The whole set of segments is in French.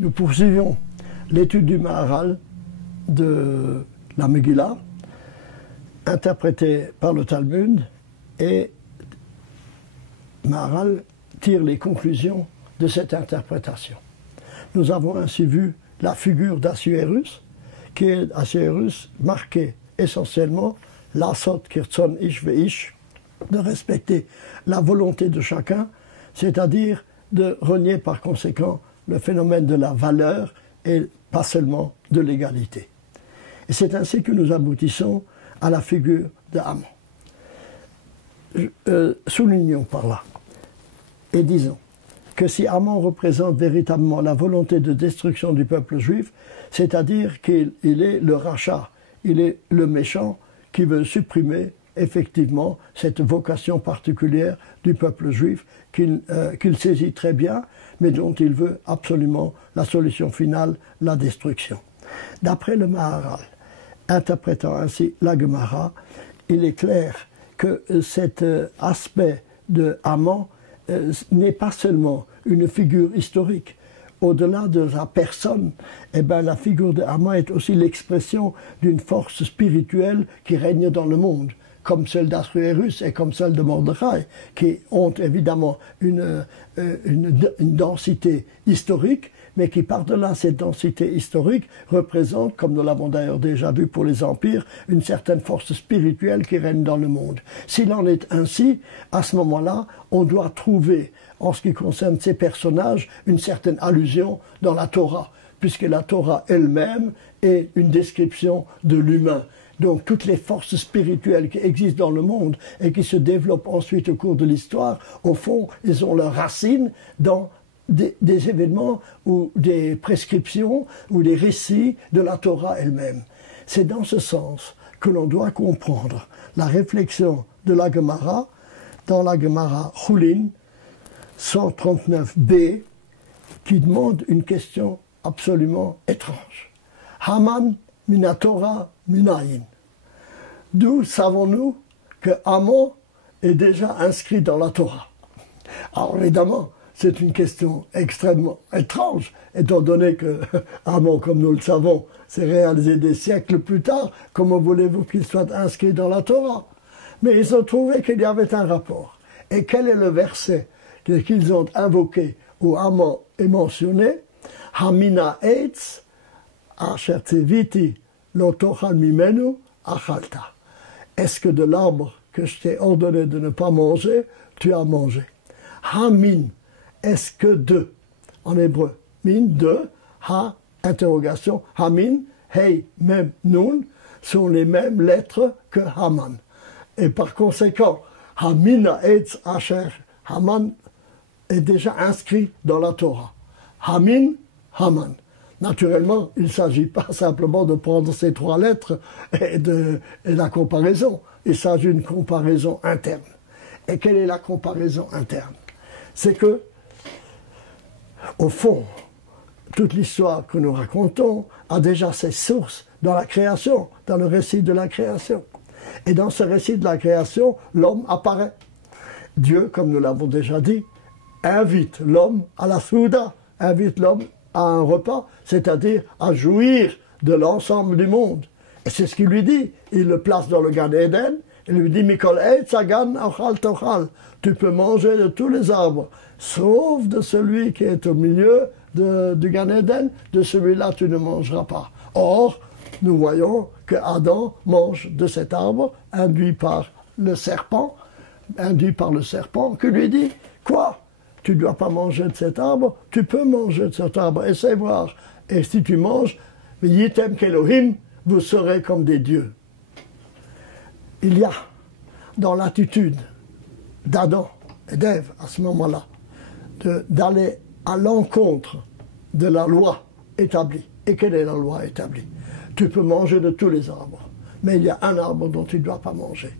Nous poursuivons l'étude du Maharal de la Megillah, interprétée par le Talmud, et Maharal tire les conclusions de cette interprétation. Nous avons ainsi vu la figure d'Assuérus, qui est Assuérus marqué essentiellement l'asot kirtzon ish veish, de respecter la volonté de chacun, c'est-à-dire de renier par conséquent le phénomène de la valeur et pas seulement de l'égalité. Et c'est ainsi que nous aboutissons à la figure de Haman. Soulignons par là et disons que si Haman représente véritablement la volonté de destruction du peuple juif, c'est-à-dire qu'il est le rachat, il est le méchant qui veut supprimer effectivement cette vocation particulière du peuple juif qu'il saisit très bien, mais dont il veut absolument la solution finale, la destruction. D'après le Maharal, interprétant ainsi la Gemara, il est clair que cet aspect de Haman n'est pas seulement une figure historique. Au-delà de sa personne, eh bien, la figure de Haman est aussi l'expression d'une force spirituelle qui règne dans le monde, comme celle d'Assuérus et comme celle de Mordechai, qui ont évidemment une densité historique, mais qui par-delà cette densité historique représente, comme nous l'avons d'ailleurs déjà vu pour les empires, une certaine force spirituelle qui règne dans le monde. S'il en est ainsi, à ce moment-là, on doit trouver, en ce qui concerne ces personnages, une certaine allusion dans la Torah, puisque la Torah elle-même est une description de l'humain. Donc toutes les forces spirituelles qui existent dans le monde et qui se développent ensuite au cours de l'histoire, au fond, ils ont leurs racines dans des événements ou des prescriptions ou des récits de la Torah elle-même. C'est dans ce sens que l'on doit comprendre la réflexion de la Gemara, dans la Gemara Chulin 139b, qui demande une question absolument étrange. Haman minatora minayin. D'où savons-nous que Haman est déjà inscrit dans la Torah? Alors évidemment, c'est une question extrêmement étrange, étant donné que Haman, comme nous le savons, s'est réalisé des siècles plus tard. Comment voulez-vous qu'il soit inscrit dans la Torah? Mais ils ont trouvé qu'il y avait un rapport. Et quel est le verset qu'ils ont invoqué où Haman est mentionné? Hamina eitz asher tziviti lo tochal mimenu achalta. Est-ce que de l'arbre que je t'ai ordonné de ne pas manger, tu as mangé? Hamin, est-ce que de, en hébreu, min, de, ha, interrogation, hamin, hey, mem, nun, sont les mêmes lettres que Haman. Et par conséquent, hamina etz asher, Haman est déjà inscrit dans la Torah. Hamin, Haman. Naturellement, il ne s'agit pas simplement de prendre ces trois lettres et la comparaison. Il s'agit d'une comparaison interne. Et quelle est la comparaison interne? C'est que, au fond, toute l'histoire que nous racontons a déjà ses sources dans la création, dans le récit de la création. Et dans ce récit de la création, l'homme apparaît. Dieu, comme nous l'avons déjà dit, invite l'homme à la souda, invite l'homme à un repas, c'est-à-dire à jouir de l'ensemble du monde. Et c'est ce qu'il lui dit. Il le place dans le Gan Eden, il lui dit « Mikol eitz hagan ochal tochal » tu peux manger de tous les arbres, sauf de celui qui est au milieu du Gan Eden, de celui-là tu ne mangeras pas. Or, nous voyons que Adam mange de cet arbre, induit par le serpent, que lui dit « Quoi ? Tu ne dois pas manger de cet arbre, tu peux manger de cet arbre, essaie voir. Et si tu manges, yitem kelohim, vous serez comme des dieux. » Il y a dans l'attitude d'Adam et d'Ève à ce moment-là d'aller à l'encontre de la loi établie. Et quelle est la loi établie? Tu peux manger de tous les arbres, mais il y a un arbre dont tu ne dois pas manger.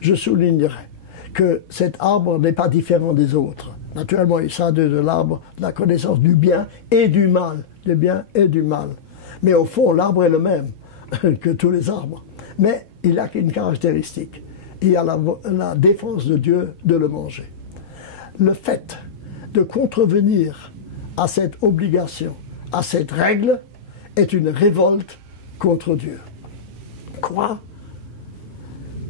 Je soulignerai que cet arbre n'est pas différent des autres. Naturellement, il s'agit de l'arbre de la connaissance du bien et du mal, du bien et du mal. Mais au fond, l'arbre est le même que tous les arbres. Mais il a une caractéristique. Il y a la défense de Dieu de le manger. Le fait de contrevenir à cette obligation à cette règle est une révolte contre Dieu. Quoi?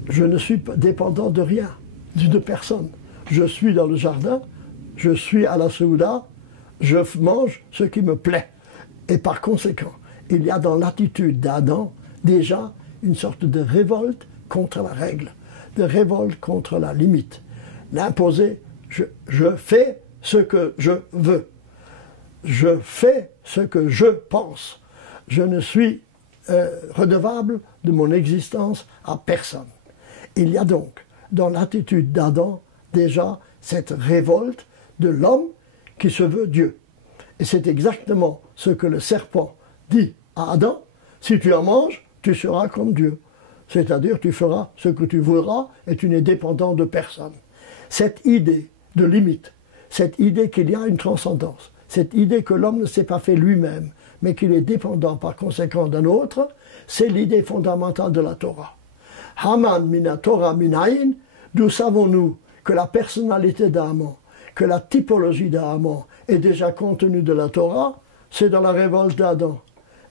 Je ne suis pas dépendant de rien, d'une personne. Je suis dans le jardin, je suis à la Souda, je mange ce qui me plaît. Et par conséquent, il y a dans l'attitude d'Adam déjà une sorte de révolte contre la règle, de révolte contre la limite. L'imposer, je fais ce que je veux. Je fais ce que je pense. Je ne suis redevable de mon existence à personne. Il y a donc dans l'attitude d'Adam déjà cette révolte de l'homme qui se veut Dieu. Et c'est exactement ce que le serpent dit à Adam: si tu en manges, tu seras comme Dieu. C'est-à-dire tu feras ce que tu voudras et tu n'es dépendant de personne. Cette idée de limite, cette idée qu'il y a une transcendance, cette idée que l'homme ne s'est pas fait lui-même, mais qu'il est dépendant par conséquent d'un autre, c'est l'idée fondamentale de la Torah. Haman mina Torah minayin, d'où savons-nous que la personnalité d'Haman, que la typologie d'Haman est déjà contenue de la Torah? C'est dans la révolte d'Adam,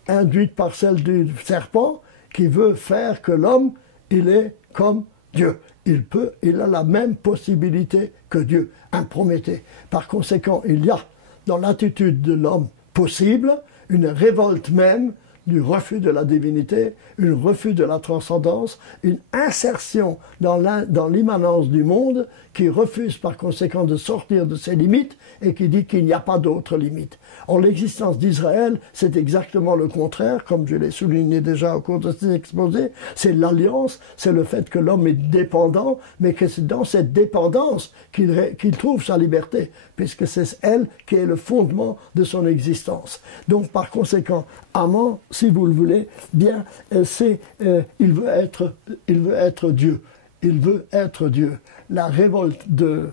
induite par celle du serpent, qui veut faire que l'homme, il est comme Dieu. Il a la même possibilité que Dieu, un Prométhée. Par conséquent, il y a dans l'attitude de l'homme possible une révolte même du refus de la divinité, un refus de la transcendance, une insertion dans l'immanence du monde qui refuse par conséquent de sortir de ses limites et qui dit qu'il n'y a pas d'autres limites. Or, l'existence d'Israël, c'est exactement le contraire, comme je l'ai souligné déjà au cours de ces exposés, c'est l'alliance, c'est le fait que l'homme est dépendant, mais que c'est dans cette dépendance qu'il trouve sa liberté, puisque c'est elle qui est le fondement de son existence. Donc, par conséquent, Haman, si vous le voulez, bien, il veut être Dieu. Il veut être Dieu. La révolte de...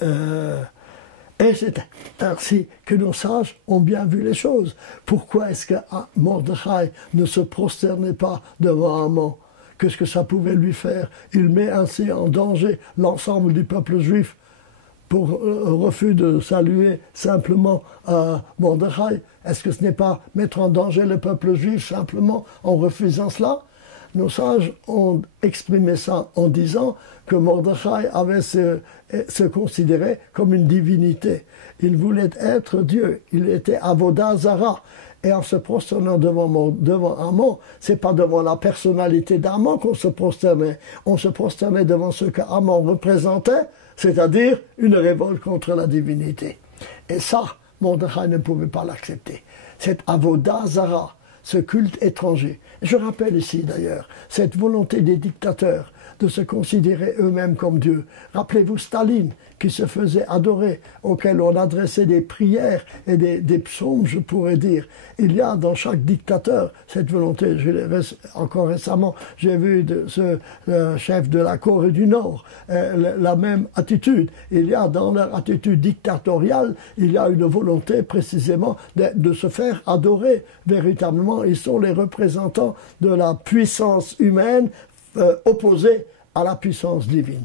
et c'est ainsi que nos sages ont bien vu les choses. Pourquoi est-ce que Mordechai ne se prosternait pas devant Haman? Qu'est-ce que ça pouvait lui faire? Il met ainsi en danger l'ensemble du peuple juif pour refus de saluer simplement Mordechai. Est-ce que ce n'est pas mettre en danger le peuple juif simplement en refusant cela? Nos sages ont exprimé ça en disant que Mordechai avait se considérait comme une divinité. Il voulait être Dieu. Il était Avodah Zara. Et en se prosternant devant Haman, c'est pas devant la personnalité d'Haman qu'on se prosternait. On se prosternait devant ce que Haman représentait, c'est-à-dire une révolte contre la divinité. Et ça, Mordechai ne pouvait pas l'accepter. Cette Avodah Zara, ce culte étranger. Je rappelle ici d'ailleurs cette volonté des dictateurs de se considérer eux-mêmes comme Dieu. Rappelez-vous Staline, qui se faisait adorer, auquel on adressait des prières et des psaumes, je pourrais dire. Il y a dans chaque dictateur cette volonté. Encore récemment, j'ai vu ce chef de la Corée du Nord la même attitude. Il y a dans leur attitude dictatoriale, il y a une volonté précisément de se faire adorer. Véritablement, ils sont les représentants de la puissance humaine opposée à la puissance divine.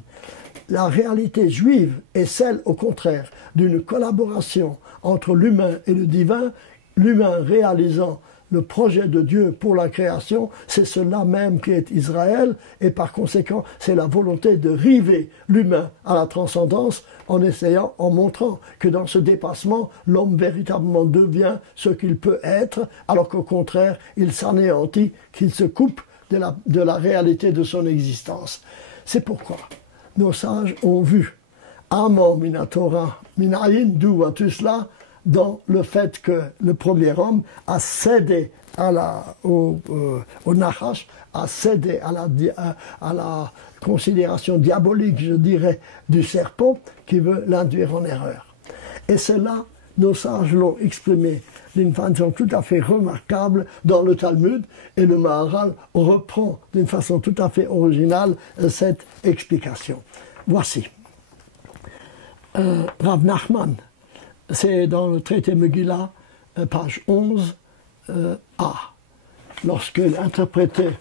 La réalité juive est celle, au contraire, d'une collaboration entre l'humain et le divin, l'humain réalisant le projet de Dieu pour la création, c'est cela même qui est Israël, et par conséquent, c'est la volonté de river l'humain à la transcendance en essayant, en montrant que dans ce dépassement, l'homme véritablement devient ce qu'il peut être, alors qu'au contraire, il s'anéantit, qu'il se coupe de la réalité de son existence. C'est pourquoi nos sages ont vu Haman mina Torah minayin, d'où va tout cela, dans le fait que le premier homme a cédé au Nachash, a cédé à la considération diabolique, je dirais, du serpent qui veut l'induire en erreur. Et cela, nos sages l'ont exprimé d'une façon tout à fait remarquable dans le Talmud, et le Maharal reprend d'une façon tout à fait originale cette explication. Voici. Rav Nachman, c'est dans le traité Megillah, page 11a. Lorsqu'il interprétait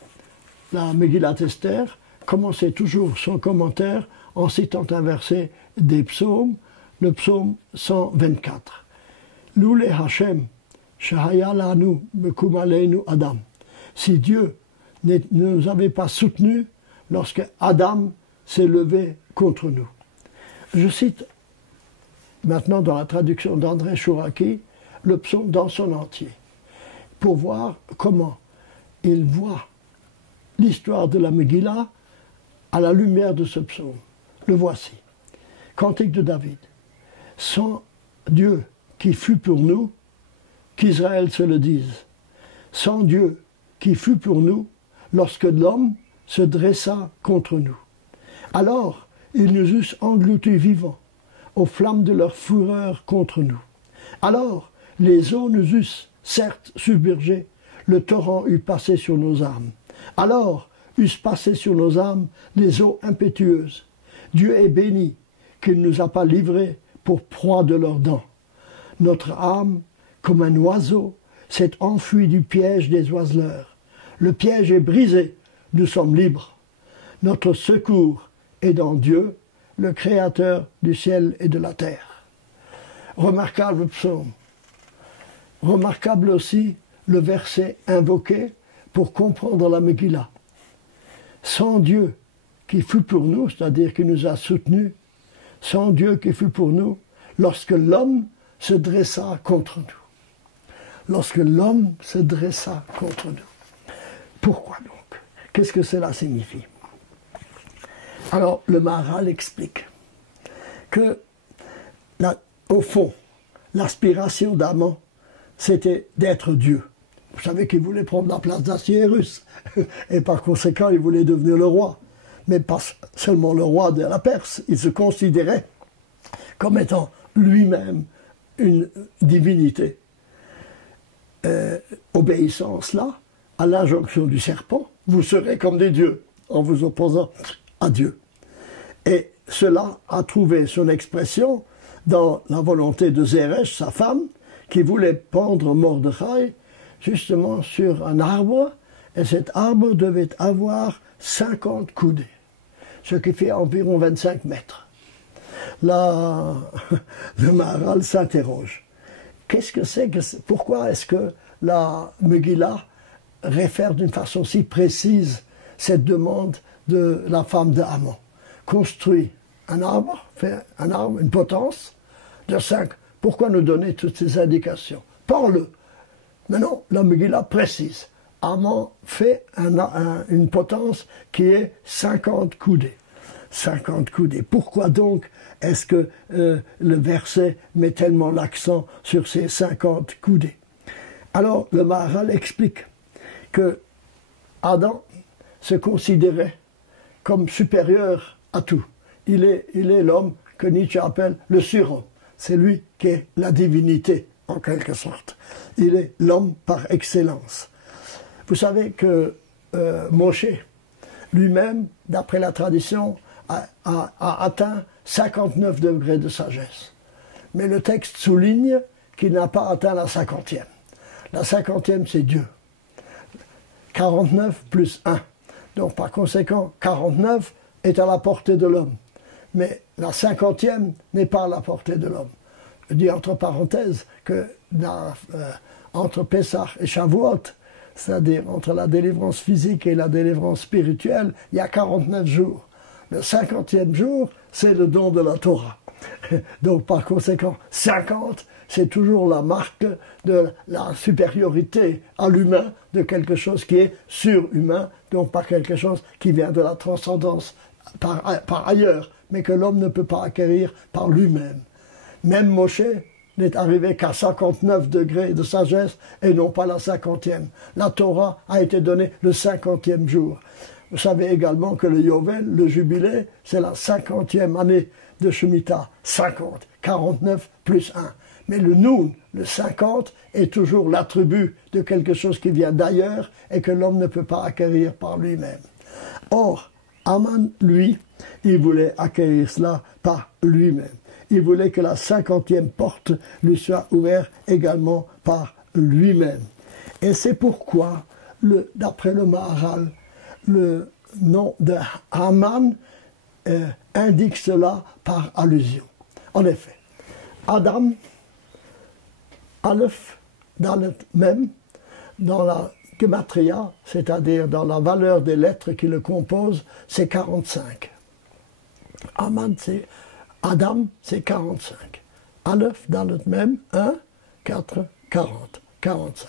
la Megillat Esther, commençait toujours son commentaire en citant un verset des psaumes, le psaume 124. Loulé Hachem, Shahaya lanu bekum aleinu Adam. Si Dieu ne nous avait pas soutenus lorsque Adam s'est levé contre nous. Je cite maintenant dans la traduction d'André Chouraki le psaume dans son entier, pour voir comment il voit l'histoire de la Megillah à la lumière de ce psaume. Le voici. Cantique de David. Sans Dieu qui fut pour nous, qu'Israël se le dise. Sans Dieu qui fut pour nous, lorsque l'homme se dressa contre nous. Alors ils nous eussent engloutis vivants, aux flammes de leur fureur contre nous. Alors les eaux nous eussent certes submergés, le torrent eût passé sur nos âmes. Alors eussent passé sur nos âmes les eaux impétueuses. Dieu est béni, qu'il ne nous a pas livrés pour proie de leurs dents. Notre âme, comme un oiseau, s'est enfuie du piège des oiseleurs. Le piège est brisé, nous sommes libres. Notre secours est dans Dieu, le Créateur du ciel et de la terre. Remarquable psaume. Remarquable aussi le verset invoqué pour comprendre la Megillah. Sans Dieu qui fut pour nous, c'est-à-dire qui nous a soutenus, sans Dieu qui fut pour nous, lorsque l'homme se dressa contre nous. Lorsque l'homme se dressa contre nous. Pourquoi donc? Qu'est-ce que cela signifie? Alors, le Maharal explique que, au fond, l'aspiration d'Aman, c'était d'être Dieu. Vous savez qu'il voulait prendre la place d'Assiérus, et par conséquent, il voulait devenir le roi. Mais pas seulement le roi de la Perse, il se considérait comme étant lui-même une divinité. Obéissant cela à l'injonction du serpent, vous serez comme des dieux, en vous opposant à Dieu. Et cela a trouvé son expression dans la volonté de Zeresh, sa femme, qui voulait pendre Mordechai justement sur un arbre, et cet arbre devait avoir 50 coudées, ce qui fait environ 25 mètres. Là, le Maharal s'interroge. Qu'est-ce que c'est pourquoi est-ce que la Megillah réfère d'une façon si précise cette demande de la femme de Haman? Construit un arbre, fait un arbre, une potence de 5. Pourquoi nous donner toutes ces indications? Parle. Mais non, la Megillah précise. Haman fait une potence qui est 50 coudées. 50 coudées. Pourquoi donc est-ce que le verset met tellement l'accent sur ces 50 coudées? Alors, le Maharal explique que Adam se considérait comme supérieur à tout. Il est l'homme que Nietzsche appelle le surhomme. C'est lui qui est la divinité, en quelque sorte. Il est l'homme par excellence. Vous savez que Moshe, lui-même, d'après la tradition, a atteint 59 degrés de sagesse. Mais le texte souligne qu'il n'a pas atteint la 50e. La 50e, c'est Dieu. 49 plus 1. Donc, par conséquent, 49 est à la portée de l'homme. Mais la 50e n'est pas à la portée de l'homme. Je dis entre parenthèses que entre Pessah et Shavuot, c'est-à-dire entre la délivrance physique et la délivrance spirituelle, il y a 49 jours. Le 50e jour, c'est le don de la Torah. Donc par conséquent, 50, c'est toujours la marque de la supériorité à l'humain, de quelque chose qui est surhumain, donc pas quelque chose qui vient de la transcendance par ailleurs, mais que l'homme ne peut pas acquérir par lui-même. Même Moshe n'est arrivé qu'à 59 degrés de sagesse et non pas la 50e. La Torah a été donnée le 50e jour. Vous savez également que le Yovel, le jubilé, c'est la 50e année de Shemitah. 50, 49 plus 1. Mais le Noun, le 50, est toujours l'attribut de quelque chose qui vient d'ailleurs et que l'homme ne peut pas acquérir par lui-même. Or, Haman, lui, il voulait acquérir cela par lui-même. Il voulait que la 50e porte lui soit ouverte également par lui-même. Et c'est pourquoi, d'après le Maharal, le nom de Haman indique cela par allusion. En effet, Adam, Aleph, Dalet Mem, dans la Gematria, c'est-à-dire dans la valeur des lettres qui le composent, c'est 45. Adam, c'est 45. Aleph, Dalet Mem, 1, 4, 40, 45.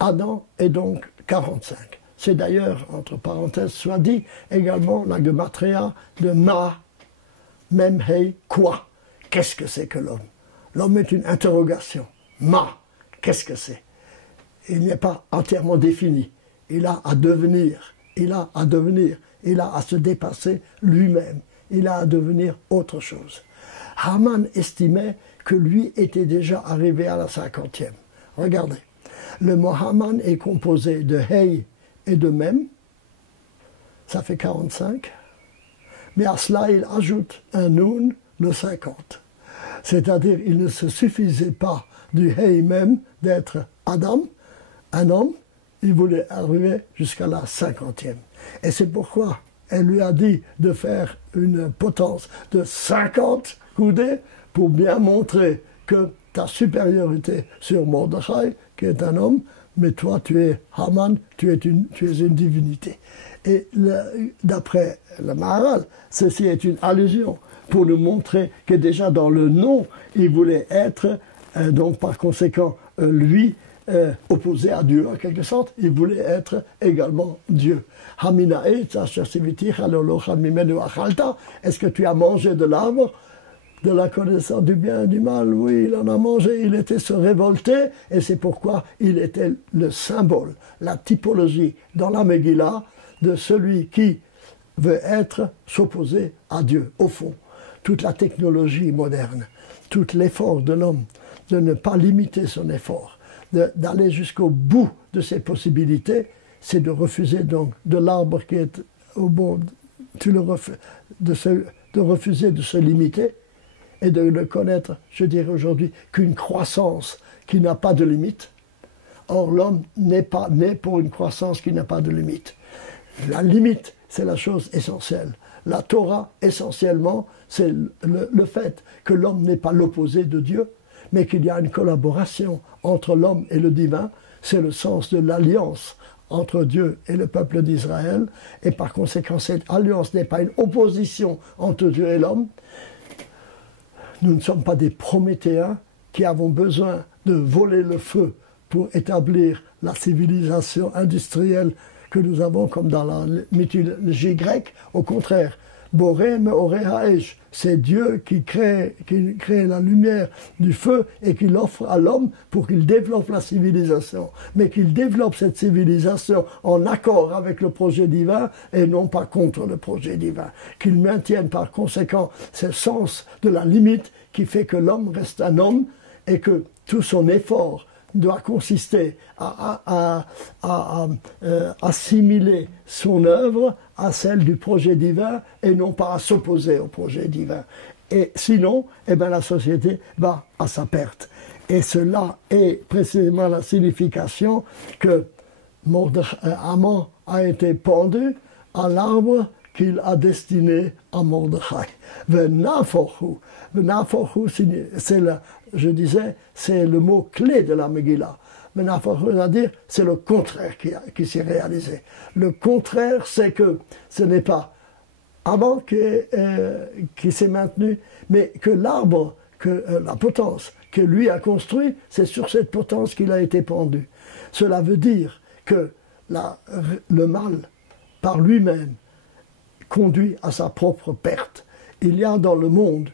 Adam est donc 45. C'est d'ailleurs, entre parenthèses, soit dit, également la Gematria de Ma, Mem, Hei, quoi? Qu'est-ce que c'est que l'homme? L'homme est une interrogation. Ma, qu'est-ce que c'est? Il n'est pas entièrement défini. Il a à devenir, il a à devenir, il a à se dépasser lui-même, il a à devenir autre chose. Haman estimait que lui était déjà arrivé à la 50e. Regardez, le mot Haman est composé de Hei et de Mem, ça fait 45, mais à cela il ajoute un Nun, le 50. C'est-à-dire il ne se suffisait pas du Hei Mem d'être Adam, un homme, il voulait arriver jusqu'à la 50e. Et c'est pourquoi elle lui a dit de faire une potence de 50 coudées pour bien montrer que ta supériorité sur Mordechai, qui est un homme, mais toi tu es Haman, tu es une divinité. Et d'après le Maharal, ceci est une allusion pour nous montrer que déjà dans le nom, il voulait être, donc par conséquent, lui, opposé à Dieu en quelque sorte, il voulait être également Dieu. Est-ce que tu as mangé de l'arbre de la connaissance du bien et du mal? Oui, il en a mangé, il était se révolter, et c'est pourquoi il était le symbole, la typologie dans la Megillah de celui qui veut être, s'opposer à Dieu. Au fond, toute la technologie moderne, tout l'effort de l'homme de ne pas limiter son effort, d'aller jusqu'au bout de ses possibilités, c'est de refuser donc de l'arbre qui est au bord, de refuser de se limiter et de ne connaître, je dirais aujourd'hui, qu'une croissance qui n'a pas de limite. Or, l'homme n'est pas né pour une croissance qui n'a pas de limite. La limite, c'est la chose essentielle. La Torah, essentiellement, c'est le fait que l'homme n'est pas l'opposé de Dieu, mais qu'il y a une collaboration entre l'homme et le divin. C'est le sens de l'alliance entre Dieu et le peuple d'Israël, et par conséquent, cette alliance n'est pas une opposition entre Dieu et l'homme. Nous ne sommes pas des Prométhéens qui avons besoin de voler le feu pour établir la civilisation industrielle que nous avons comme dans la mythologie grecque. Au contraire, Boré Meoré Haesh, c'est Dieu qui crée la lumière du feu et qui l'offre à l'homme pour qu'il développe la civilisation. Mais qu'il développe cette civilisation en accord avec le projet divin et non pas contre le projet divin. Qu'il maintienne par conséquent ce sens de la limite qui fait que l'homme reste un homme et que tout son effort doit consister à assimiler son œuvre à celle du projet divin et non pas à s'opposer au projet divin. Et sinon, eh bien, la société va à sa perte. Et cela est précisément la signification que Haman a été pendu à l'arbre qu'il a destiné à Mordechai. Venaforhu, je disais, c'est le mot clé de la Megillah. Venaforhu, c'est-à-dire, c'est le contraire qui s'est réalisé. Le contraire, c'est que ce n'est pas Haman qui s'est maintenu, mais que l'arbre, la potence que lui a construit, c'est sur cette potence qu'il a été pendu. Cela veut dire que le mal, par lui-même, conduit à sa propre perte. Il y a dans le monde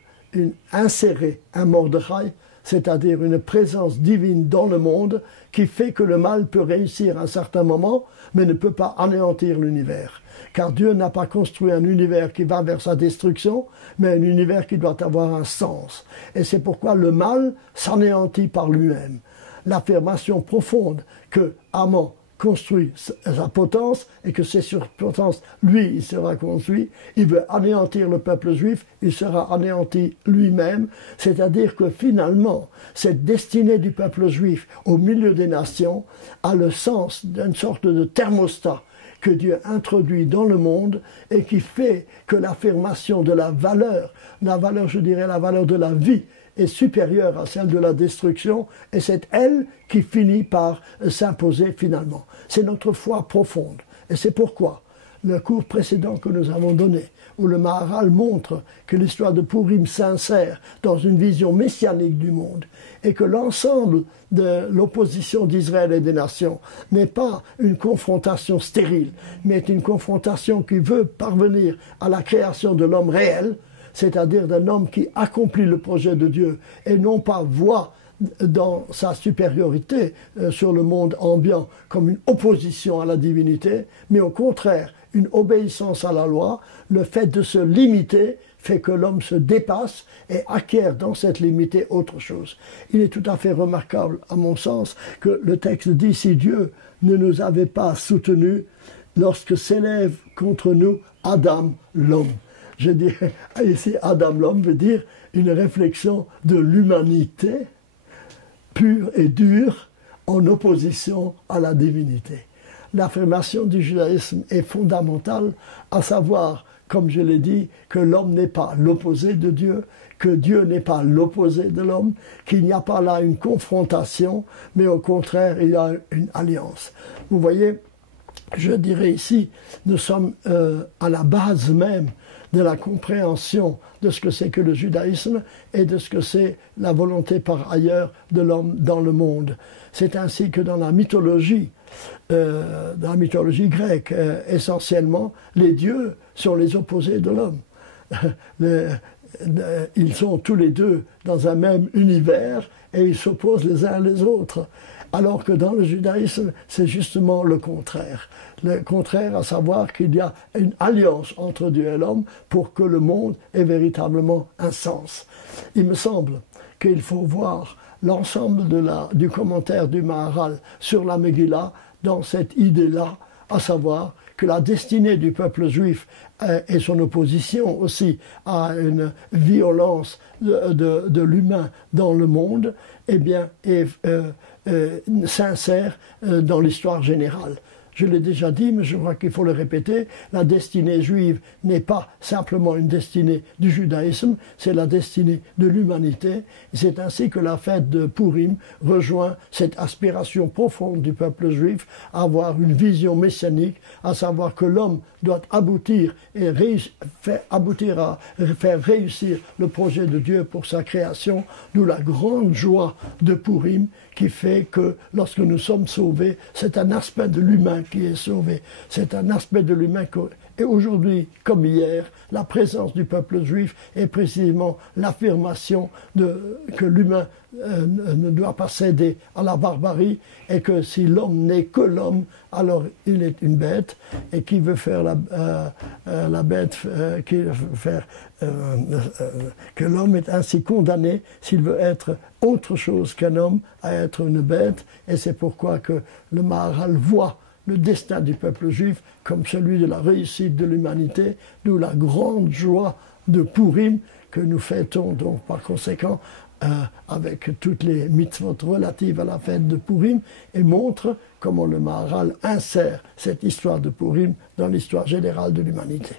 inséré un Mordechai, c'est-à-dire une présence divine dans le monde qui fait que le mal peut réussir à un certain moment, mais ne peut pas anéantir l'univers. Car Dieu n'a pas construit un univers qui va vers sa destruction, mais un univers qui doit avoir un sens. Et c'est pourquoi le mal s'anéantit par lui-même. L'affirmation profonde que Haman construit sa potence et que c'est sur potence, lui, il sera construit. Il veut anéantir le peuple juif, il sera anéanti lui-même. C'est-à-dire que finalement, cette destinée du peuple juif au milieu des nations a le sens d'une sorte de thermostat que Dieu introduit dans le monde et qui fait que l'affirmation de la valeur, je dirais la valeur de la vie est supérieure à celle de la destruction, et c'est elle qui finit par s'imposer finalement. C'est notre foi profonde. Et c'est pourquoi le cours précédent que nous avons donné, où le Maharal montre que l'histoire de Purim s'insère dans une vision messianique du monde, et que l'ensemble de l'opposition d'Israël et des nations n'est pas une confrontation stérile, mais est une confrontation qui veut parvenir à la création de l'homme réel, c'est-à-dire d'un homme qui accomplit le projet de Dieu et non pas voit dans sa supériorité sur le monde ambiant comme une opposition à la divinité, mais au contraire une obéissance à la loi. Le fait de se limiter fait que l'homme se dépasse et acquiert dans cette limité autre chose. Il est tout à fait remarquable, à mon sens, que le texte dit « Si Dieu ne nous avait pas soutenus lorsque s'élève contre nous Adam l'homme ». Je dis ici Adam l'homme veut dire une réflexion de l'humanité pure et dure en opposition à la divinité. L'affirmation du judaïsme est fondamentale, à savoir, comme je l'ai dit, que l'homme n'est pas l'opposé de Dieu, que Dieu n'est pas l'opposé de l'homme, qu'il n'y a pas là une confrontation, mais au contraire, il y a une alliance. Vous voyez, je dirais ici, nous sommes à la base même de la compréhension de ce que c'est que le judaïsme et de ce que c'est la volonté par ailleurs de l'homme dans le monde. C'est ainsi que dans la mythologie grecque, essentiellement, les dieux sont les opposés de l'homme. Ils sont tous les deux dans un même univers et ils s'opposent les uns les autres. Alors que dans le judaïsme, c'est justement le contraire. Le contraire, à savoir qu'il y a une alliance entre Dieu et l'homme pour que le monde ait véritablement un sens. Il me semble qu'il faut voir l'ensemble du commentaire du Maharal sur la Megillah dans cette idée-là, à savoir que la destinée du peuple juif et son opposition aussi à une violence de l'humain dans le monde, eh bien, s'insère dans l'histoire générale. Je l'ai déjà dit, mais je crois qu'il faut le répéter, la destinée juive n'est pas simplement une destinée du judaïsme, c'est la destinée de l'humanité. C'est ainsi que la fête de Purim rejoint cette aspiration profonde du peuple juif à avoir une vision messianique, à savoir que l'homme doit aboutir et faire réussir le projet de Dieu pour sa création, d'où la grande joie de Purim qui fait que lorsque nous sommes sauvés, c'est un aspect de l'humain qui est sauvé. C'est un aspect de l'humain et aujourd'hui, comme hier, la présence du peuple juif est précisément l'affirmation que l'humain ne doit pas céder à la barbarie et que si l'homme n'est que l'homme, alors il est une bête et qui veut faire la bête, que l'homme est ainsi condamné s'il veut être autre chose qu'un homme à être une bête. Et c'est pourquoi que le Maharal voit le destin du peuple juif comme celui de la réussite de l'humanité, d'où la grande joie de Purim que nous fêtons donc par conséquent avec toutes les mitzvot relatives à la fête de Purim et montre comment le Maharal insère cette histoire de Purim dans l'histoire générale de l'humanité.